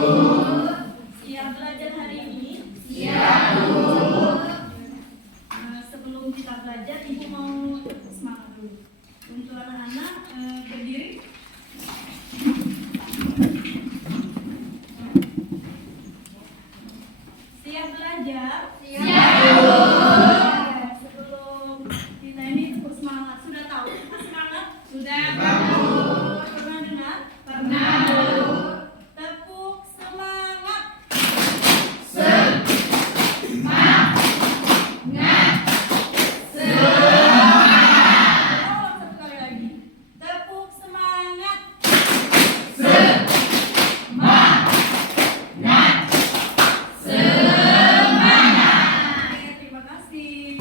Siap belajar hari ini? Sebelum kita belajar, Ibu mau semangat dulu. Untuk anak-anak berdiri. Siap belajar? Sebelum kita ini tepuk semangat. Sudah tahu tepuk semangat? Sudah. Pernah dengar? Pernah. Tepuk semangat. Oh, satu kali lagi. Tepuk semangat. Oke, terima kasih.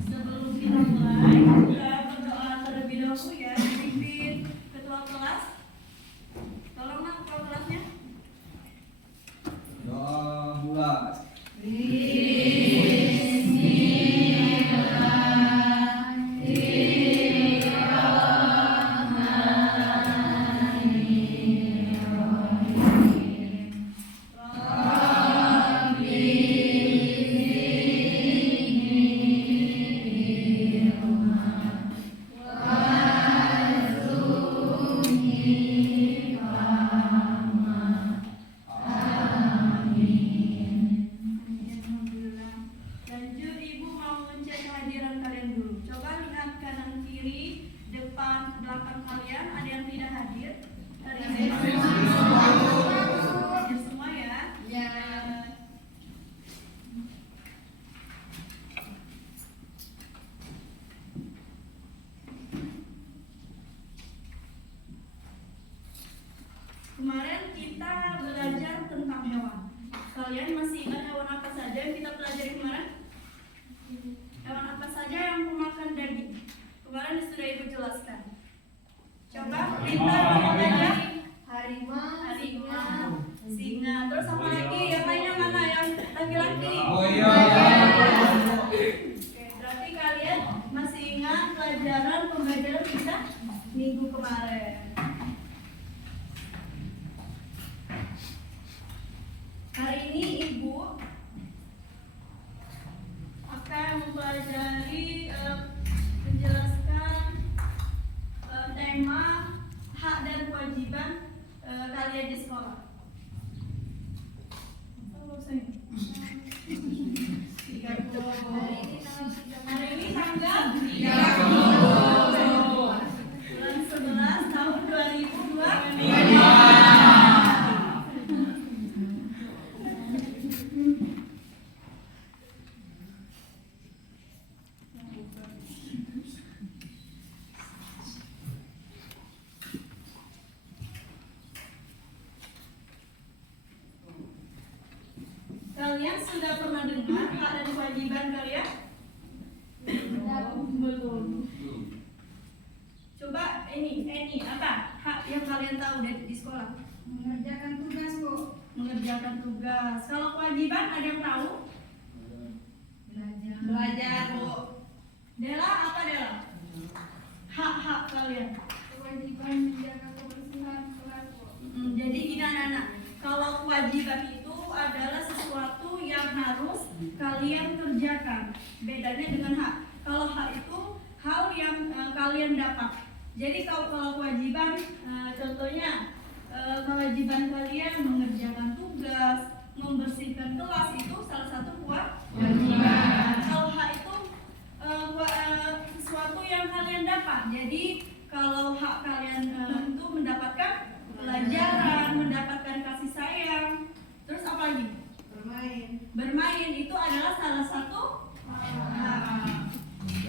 Sebelum kita mulai, kita berdoa terlebih dahulu ya. Dipimpin ketua kelas. Tolong nak ketua kelasnya. Doa mulai. Alhamdulillah. Lanjut, Ibu mau ngecek kehadiran kalian dulu. Coba lihat kanan kiri, depan, belakang kalian. Ada yang tidak hadir? Hadir semua ya? Kemarin kita belajar tentang hewan. Kalian masih ingat hewan apa saja yang kita pelajari kemarin? Hewan apa saja yang memakan daging? Kemarin sudah Ibu jelaskan. Coba Linda mau belajar? Harimau, singa. Terus apa lagi? Yang lainnya mana? Yang laki-laki? Oh iya. Oke, berarti kalian masih ingat pelajaran pembelajaran kita minggu kemarin. Hari ini Ibu akan mempelajari menjelaskan tema hak dan kewajiban kalian di sekolah. Hari ini tanggal 30 bulan 11 tahun 2022. Kalian sudah pernah dengar hak dan kewajiban kalian? Belum. Coba ini apa? Hak yang kalian tahu di sekolah? Mengerjakan tugas, Bu. Mengerjakan tugas. Kalau kewajiban ada yang tahu? Belajar, Bu. Dela, apa Dela? Hak-hak kalian. Kewajiban menjaga kebersihan kelas, Bu. Jadi gini anak-anak, kalau kewajiban itu adalah sesuatu yang harus kalian kerjakan. Bedanya dengan hak. Kalau hak itu hal yang kalian dapat. Jadi kalau kewajiban, contohnya kewajiban kalian mengerjakan tugas, membersihkan kelas itu salah satu kewajiban. Kalau hak itu sesuatu yang kalian dapat. Jadi kalau hak kalian itu mendapatkan pelajaran, mendapatkan kasih sayang. Terus apa lagi? Bermain itu adalah salah satu hak.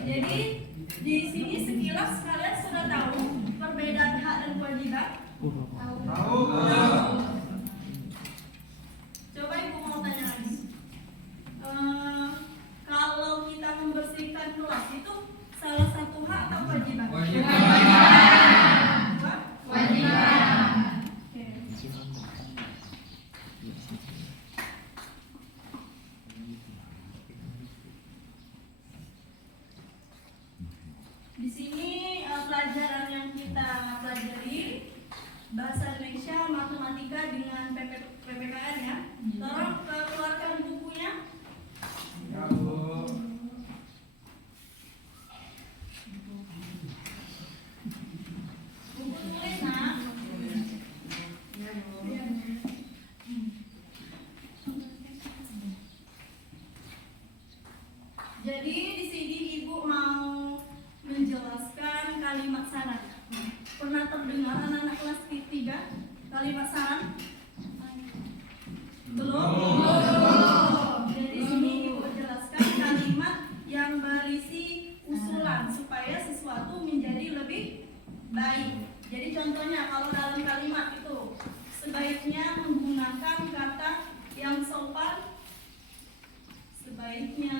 Jadi di sini sekilas kalian sudah tahu perbedaan hak dan kewajiban? Tahu. Coba Ibu mau tanya lagi. Kalau kita membersihkan kelas itu salah satu hak atau kewajiban? Kewajiban. Oke. terdengar anak-anak kelas 3 kalimat saran? Belum? Jadi sini Ibu jelaskan kalimat yang berisi usulan supaya sesuatu menjadi lebih baik. Jadi contohnya kalau dalam kalimat itu sebaiknya menggunakan kata yang sopan, sebaiknya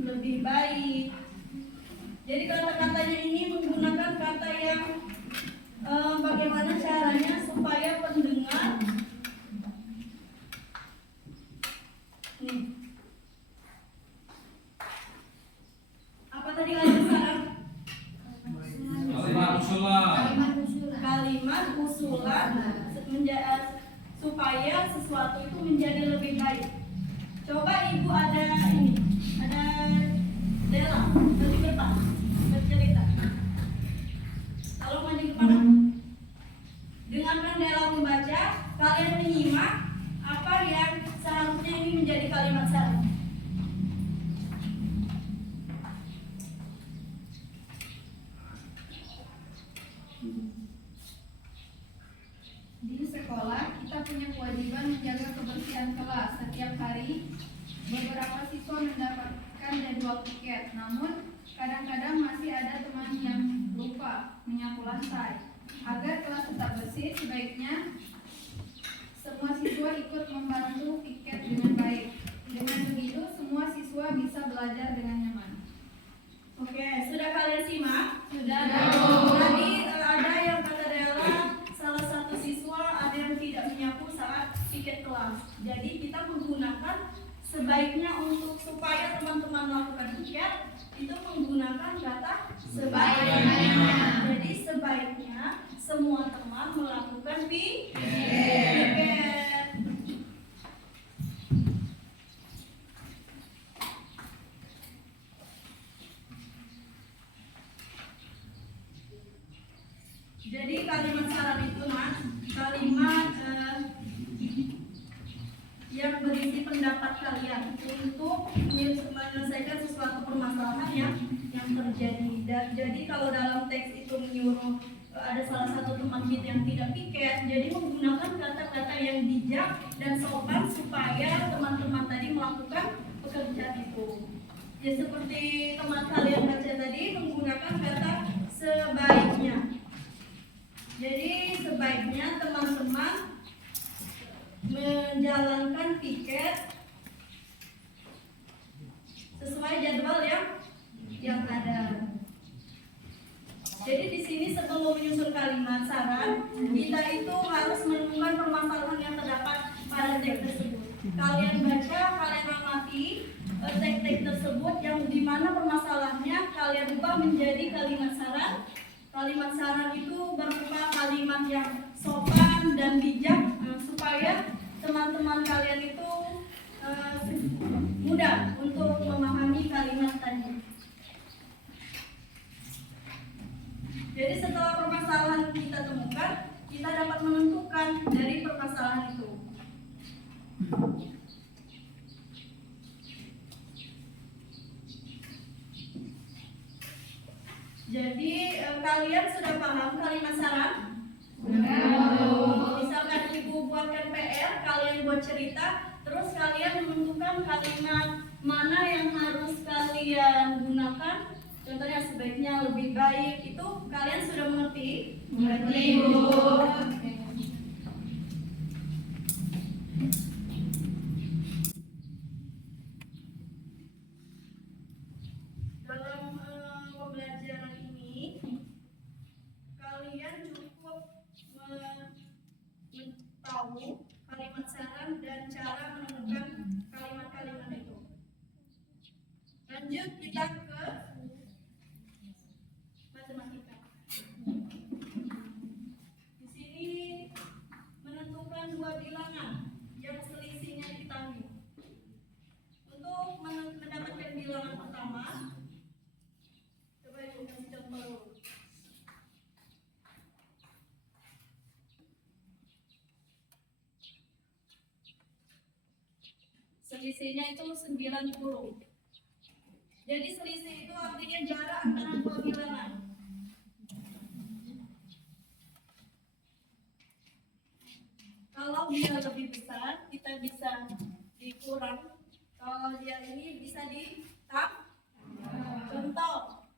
lebih baik. Jadi kata-katanya ini menggunakan kata yang bagaimana caranya supaya pendengar nih. Apa tadi kalimat saran? Kalimat usulan. Kalimat usulan supaya sesuatu itu menjadi lebih baik. Coba Ibu ada ini, ada Dela, maju ke depan, bercerita. Kalau maju ke depan, dengarkan Dela membaca, kalian menyimak apa yang seharusnya ini menjadi kalimat saran. Di sekolah, kita punya kewajiban menjaga kebersihan kelas setiap hari. Beberapa siswa mendapatkan jadwal piket, namun kadang-kadang masih ada teman yang lupa menyapu lantai. Agar kelas tetap bersih, sebaiknya semua siswa ikut membantu piket dengan baik. Dengan begitu, semua siswa bisa belajar dengan nyaman. Oke, sudah kalian simak? Sudah. Tadi ada yang kata Dela, salah satu siswa ada yang tidak menyapu saat piket kelas. Jadi kita menggunakan sebaiknya untuk supaya teman-teman melakukan piket itu menggunakan kata sebaiknya. Jadi sebaiknya semua teman melakukan piket. Jadi kalimat saran itu Mas, kalimat yang berisi pendapat kalian untuk menyelesaikan sesuatu permasalahan yang terjadi. Dan jadi kalau dalam teks itu menyuruh ada salah satu teman kita yang tidak piket, jadi menggunakan kata-kata yang bijak dan sopan supaya teman-teman tadi melakukan pekerjaan itu. Ya seperti teman kalian baca tadi menggunakan kata sebaiknya. Jadi sebaiknya teman-teman menjalankan piket sesuai jadwal yang ada. Jadi di sini sebelum menyusun kalimat saran, kita itu harus menemukan permasalahan yang terdapat pada teks tersebut. Kalian baca, kalian amati teks-teks tersebut yang dimana permasalahannya kalian ubah menjadi kalimat saran. Kalimat saran itu berupa kalimat yang sopan dan bijak supaya teman-teman kalian itu mudah untuk memahami kalimat tadi. Jadi setelah permasalahan kita temukan, kita dapat menentukan dari permasalahan itu. Jadi kalian sudah paham kalimat saran? Misalkan Ibu buatkan PR, kalian buat cerita, terus kalian menentukan kalimat mana yang harus kalian gunakan. Contohnya sebaiknya lebih baik, itu kalian sudah mengerti? Mengerti, Bu. Dalam pembelajaran ini, kalian cukup tahu kalimat saran dan cara menemukan kalimat-kalimat itu. Lanjut kita ke matematika. Di sini menentukan dua bilangan yang selisihnya diketahui. Untuk mendapatkan bilangan pertama, coba Ibu kasih contoh. Selisihnya itu 90. Jadi selisih itu artinya jarak antara dua bilangan. Kalau dia lebih besar, kita bisa dikurang. Kalau dia ini bisa ditambah. Contoh.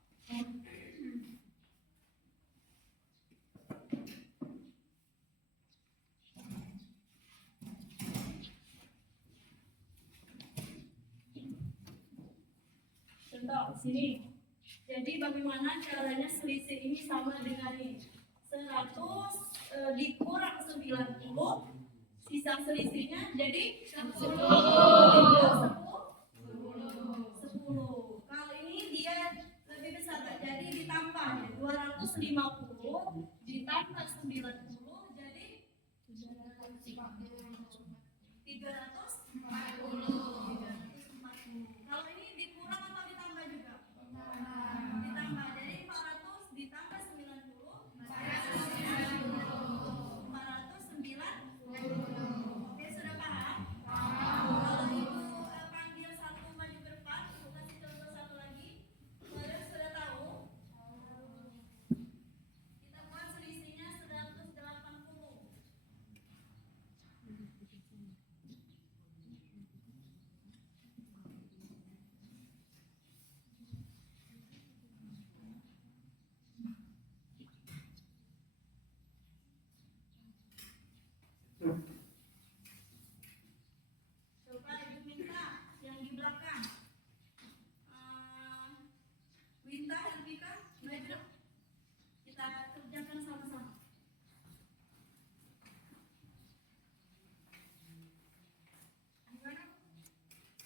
Contoh sini. Jadi bagaimana caranya selisih ini sama dengan ini? 100 dikurang 90, sisa selisihnya jadi 10. 10. Kalau ini dia lebih besar, jadi ditambah 250 ditambah 90 jadi 340. Kalau ini dikurang atau ditambah juga? Ditambah, jadi 400 ditambah 90 490. Oke, sudah paham? Kalau ibu panggil satu maju ke depan, ibu kasih contoh satu lagi. Kalian sudah tahu? Kita buat selisihnya 180. Coba ibu minta yang di belakang. Minta Elvika, maju. Kita kerjakan sama-sama. Gimana?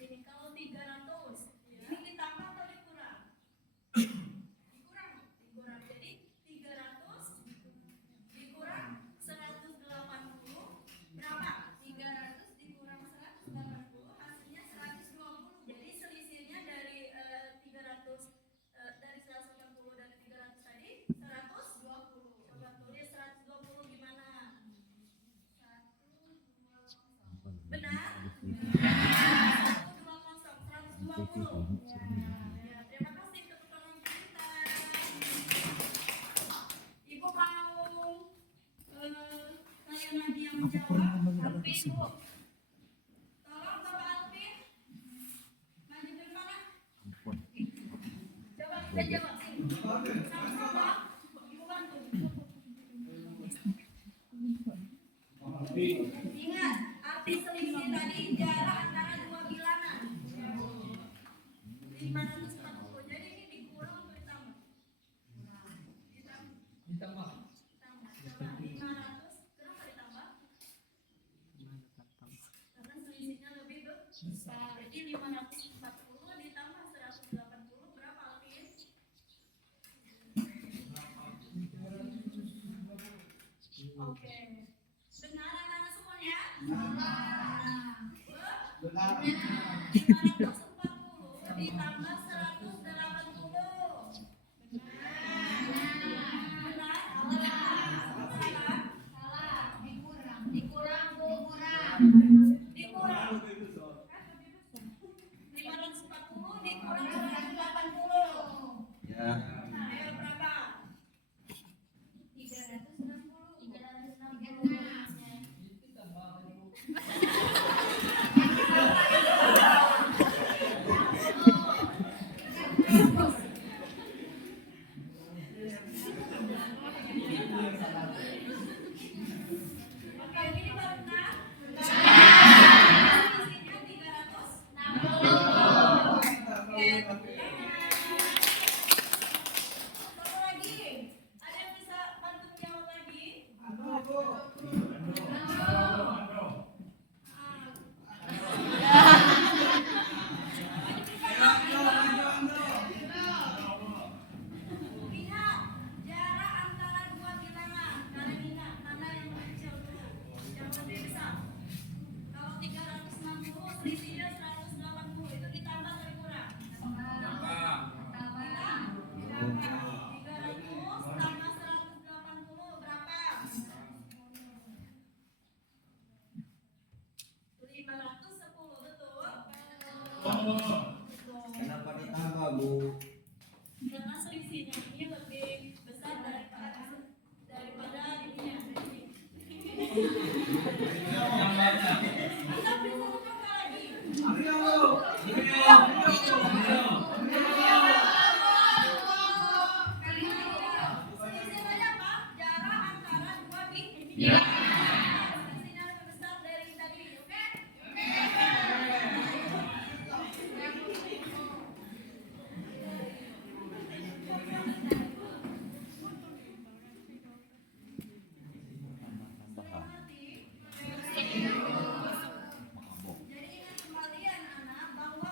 Ini kalau 300, ini ditambah atau dikurang? Dikurang. Jadi 300 dikurang 180 berapa? 300 dikurang 180 hasilnya 120. Jadi selisihnya dari 300 dari 180 dan 300 tadi 120. Coba tulis 120 gimana? 120. Benar? 120. Ya, terima kasih tepuk tangan kita. Ibu mau kalian lagi yang menjawab. Alvin, Bu. Tolong Bapak Alvin. Maju ke mana? Coba kita jawab sini. Sama-sama. Ibu bantu. Ingat, arti selisih tadi jarak antara dua bilangan. 540. Jadi ini dikurang atau ditambah? Ditambah. Coba 500. Kenapa ditambah? Karena selisihnya lebih besar. Jadi 540 ditambah 180 berapa, Alvin? Oke. Benar anak-anak semuanya? Benar. 540 ditambah 180. Benar? Salah. Dikurang, Bu. Dikurang. 540 dikurang 180. Ya. Ayo berapa? 360. Oke, ini baru benar. Selisihnya 360. Oke. Satu lagi. Ada yang bisa bantu jawab lagi? Lihat jarak antara dua bilangan. Kalian ingat mana yang lebih kecil dulu? Yang lebih besar. Kalau 360 selisihnya 180 itu ditambah atau dikurang? Ditambah. 300 tambah 180 berapa? 510, betul? Kenapa ditambah, Bu?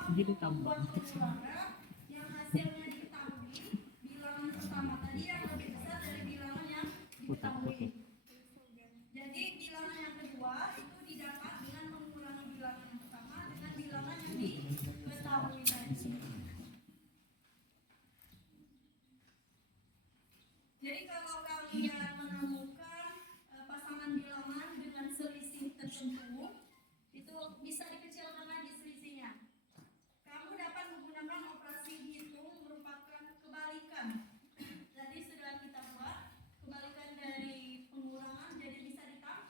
membuat formula yang hasilnya diketahui, bilangan pertama tadi yang lebih besar dari bilangan yang diketahui. Jadi bilangan yang kedua itu didapat dengan mengurangi bilangan yang pertama dengan bilangan yang diketahui tadi. Jadi kalau kalian menemukan pasangan bilangan dengan selisih tertentu, itu bisa dikecilkan lagi selisihnya. Kamu dapat menggunakan operasi hitung merupakan kebalikan. Tadi sudah kita buat kebalikan dari pengurangan, jadi bisa ditambah.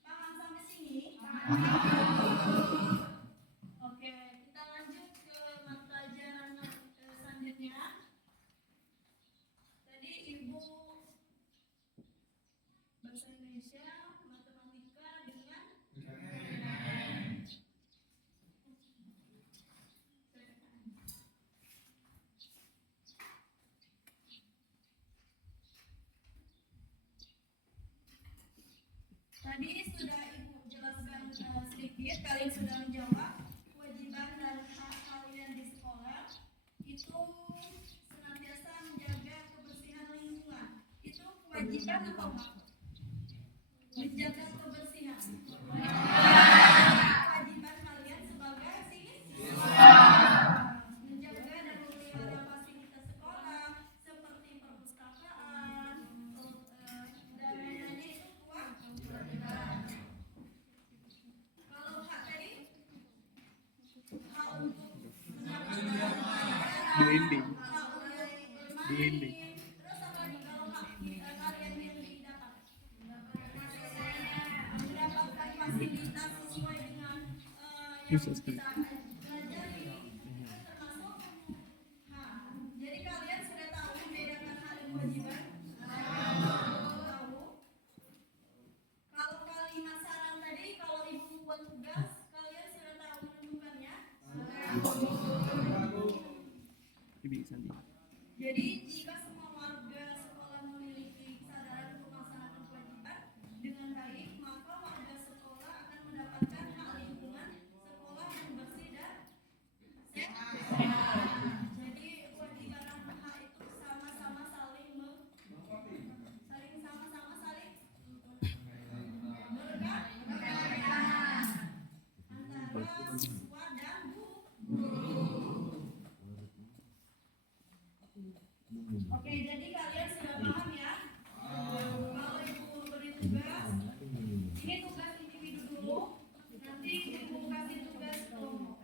Paham sampai sini? Oke, kita lanjut ke mata pelajaran selanjutnya. Tadi Ibu bahasa Indonesia, matematika dengan tadi sudah Ibu jelaskan sedikit, kalian sudah menjawab. Kewajiban dan hak kalian di sekolah itu senantiasa menjaga kebersihan lingkungan. Itu kewajiban atau hak? Menjaga kebersihan. Kewajiban kalian sebagai siswa. Menjaga dan memelihara fasilitas sekolah seperti perpustakaan, dan lain-lainnya itu kewajiban. Kalau hak tadi, hak untuk mendapatkan Blending. hak untuk bermain. Blending. Terus apa lagi kalau hak kalian yang didapat? Mendapatkan fasilitas sesuai dengan yang Bisa kita sekali. pelajari, itu termasuk hak. Jadi kalian sudah tahu membedakan hak dan kewajiban? Tahu. Kalau kalimat saran tadi, kalau Ibu membuat tugas, kalian sudah tahu menentukannya? Bisa nih. Jadi jika semua warga sekolah memiliki kesadaran untuk melaksanakan kewajiban dengan baik, maka warga sekolah akan mendapatkan hak lingkungan sekolah yang bersih dan sehat. Jadi kewajiban dan hak itu sama-sama saling bergantung antara siswa dan guru. Oke, jadi kalian sudah paham ya? Kalau Ibu beri tugas, ini tugas individu dulu, nanti Ibu kasih tugas kelompok.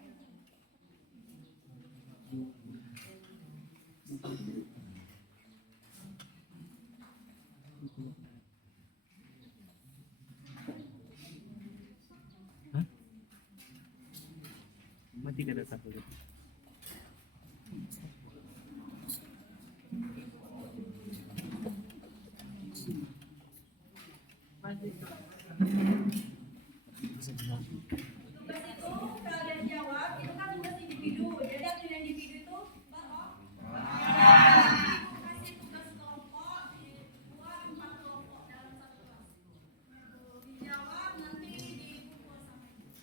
Mati kada satu. Tugas itu kalian jawab, itu kan tugas individu. Jadi admin individu itu Ibu kasih tugas kelompok, buat 4 kelompok dalam satu kelas. Dijawab nanti dipukul sampai.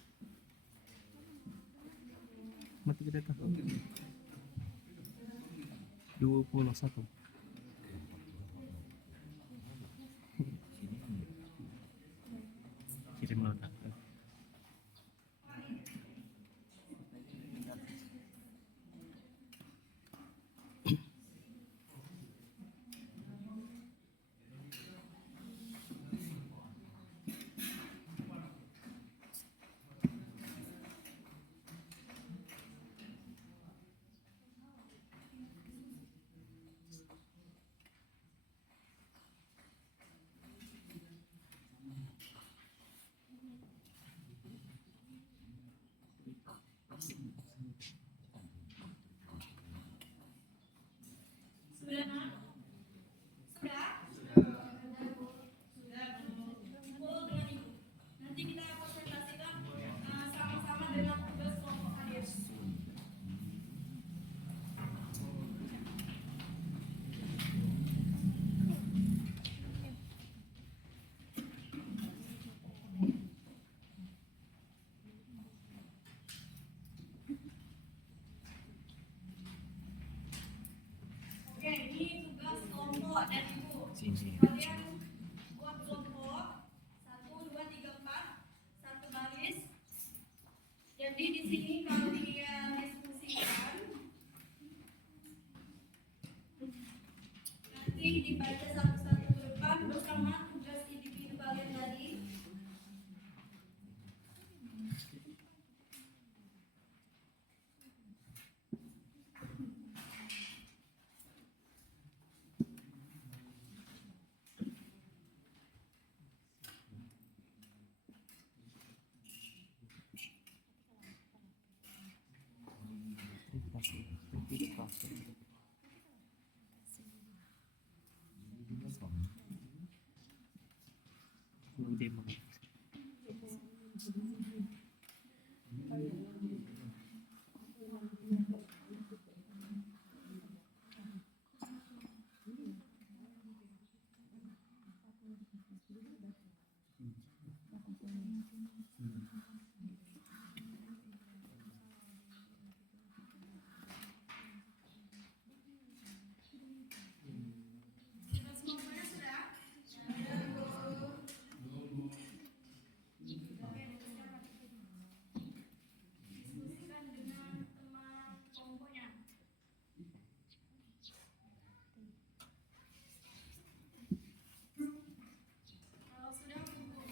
Mati kada tahu. 21. Kirim nota. Jadi di sini kalian diskusikan, nanti dibaca satu-satu ke depan bersama tugas individu kalian tadi. Demo. Semuanya sudah? Diskusikan dengan teman kelompoknya. Kalau sudah kumpul.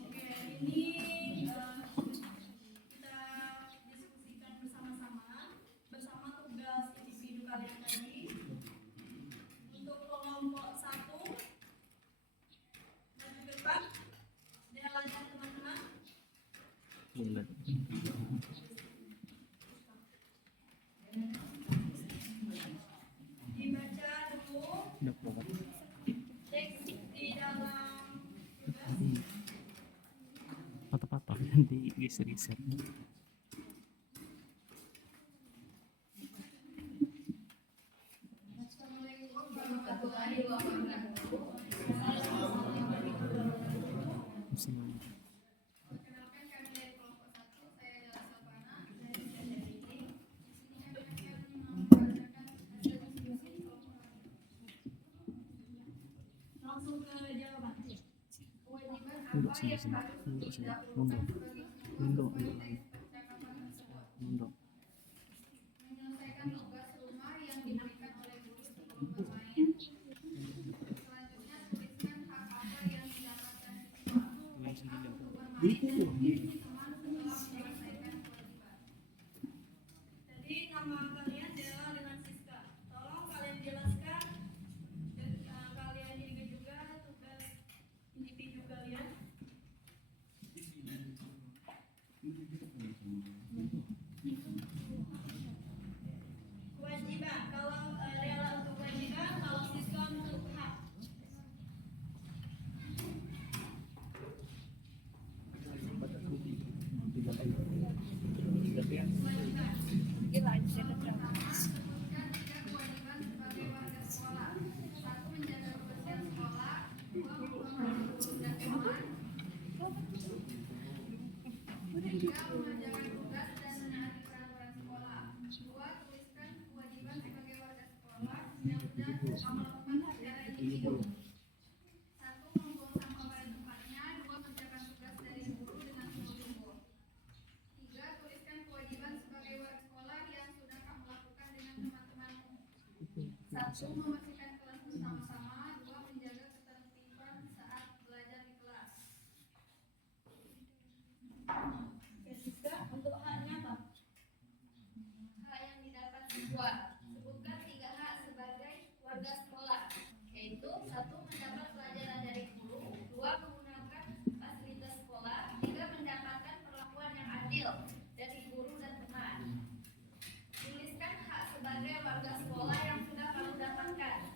Oke, ini kita diskusikan bersama tugas individu kalian tadi. Untuk kelompok 1 maju ke depan. Jalankan teman-teman. Bulan. Dibaca dulu Dapat. teks di dalam tugas. Patah-patah nanti geser-geser. Assalamualaikum warahmatullahi wabarakatuh. Bismillah. Perkenalkan kami dari kelompok 1, saya adalah Sopana dari SDIT. Di sini kami akan membacakan hasil diskusi kelompok 1. Langsung ke jawaban. Kewajiban Mundur apa sini, yang sini. harus Mundur sini. didahulukan Mundur. sebagai sebuah Mundur. konteks percakapan tersebut? Mundur. Menyelesaikan tugas rumah yang diberikan oleh guru sebelum bermain. Selanjutnya tuliskan hak apa yang didapatkan siswa. Main sendiri. Waktu bermain dan mengiringi teman setelah menyelesaikan kewajiban. Jadi nama kalian Dela dengan Siska. Tolong kalian jelaskan dan kalian ingat juga tugas individu kalian. Kewajiban, kalau Dela untuk kewajiban, kalau Siska untuk hak. Sebutkan 3 kewajiban sebagai warga sekolah. 1. Menjaga kebersihan sekolah. 2. Menghormati guru dan teman. 3. Mengerjakan tugas dan menaati peraturan sekolah. 2. Tuliskan kewajiban sebagai warga sekolah yang sudah kamu lakukan secara individu. 1. Membuang sampah pada tempatnya. 2. Mengerjakan tugas dari guru dengan sungguh libur. 3. Tuliskan kewajiban sebagai warga sekolah yang sudah kamu lakukan dengan teman-temanmu. 1. Membersihkan kelas bersama-sama. 2. Menjaga ketertiban saat belajar di kelas. Oke, Siska, untuk haknya apa? Hak yang didapat siswa. Sebutkan 3 hak sebagai warga sekolah, yaitu 1. Mendapat pelajaran dari guru. 2. Menggunakan fasilitas sekolah. 3. Mendapatkan perlakuan yang adil dari guru dan teman. Tuliskan hak sebagai warga sekolah yang sudah kamu dapatkan.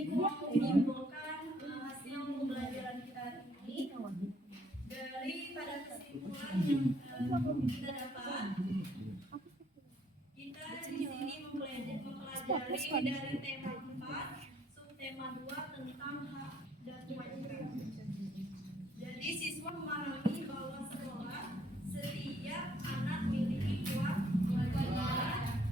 Ibu mau menyimpulkan hasil pembelajaran kita ini daripada kesimpulan yang kita dapat. Kita di sini mempelajari dari tema 4, subtema 2 tentang hak dan kewajiban. Jadi siswa memahami bahwa sekolah setiap anak memiliki kewajiban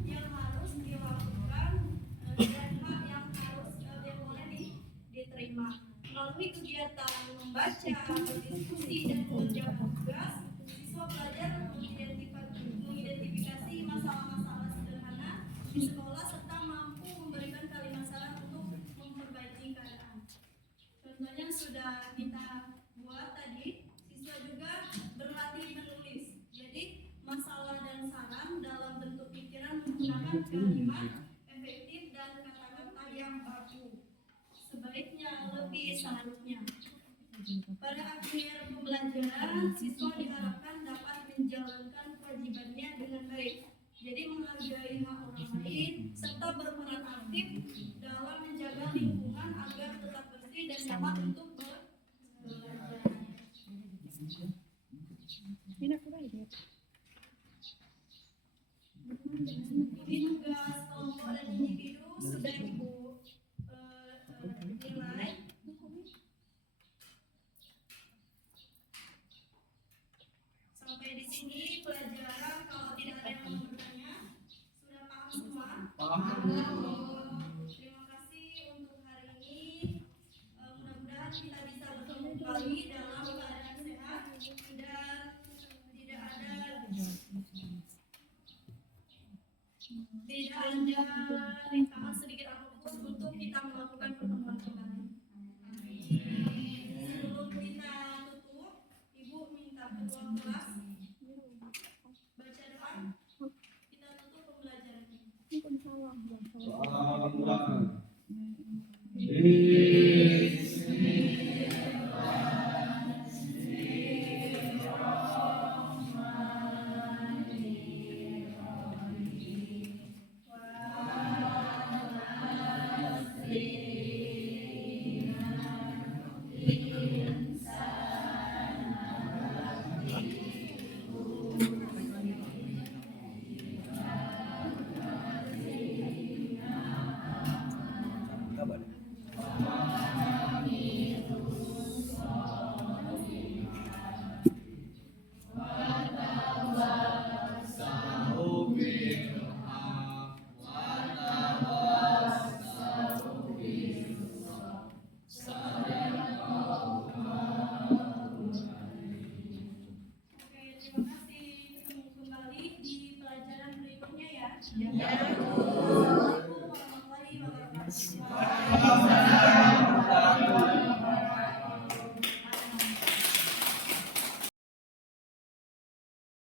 yang harus dilakukan dan hak yang harus yang boleh diterima. Melalui kegiatan membaca, berdiskusi, dan mengerjakan tugas, siswa belajar mengidentifikasi masalah-masalah sederhana di sekolah serta mampu memberikan kalimat saran untuk memperbaiki keadaan. Contohnya sudah kita buat tadi, siswa juga berlatih menulis. Jadi masalah dan saran dalam bentuk pikiran menggunakan kalimat efektif dan kata-kata yang baku. Sebaiknya lebih seharusnya. Pada akhir pembelajaran, siswa diharapkan dapat menjalankan kewajibannya dengan baik. Jadi menghargai hak orang lain serta berperan aktif dalam menjaga lingkungan agar tetap bersih dan nyaman untuk belajar. Ini tugas kelompok dan individu sudah Ibu nilai. Sampai di sini pelajaran, kalau tidak ada yang mau bertanya, sudah paham semua? Terima kasih untuk hari ini. Mudah-mudahan kita bisa bertemu kembali dalam keadaan sehat dan tidak ada rintangan sedikit apapun untuk kita melakukan pertemuan kembali. Sebelum kita tutup, Ibu minta ketua kelas baca doa. Kita tutup pembelajarannya. Terima kasih. Ketemu kembali di pelajaran berikutnya ya.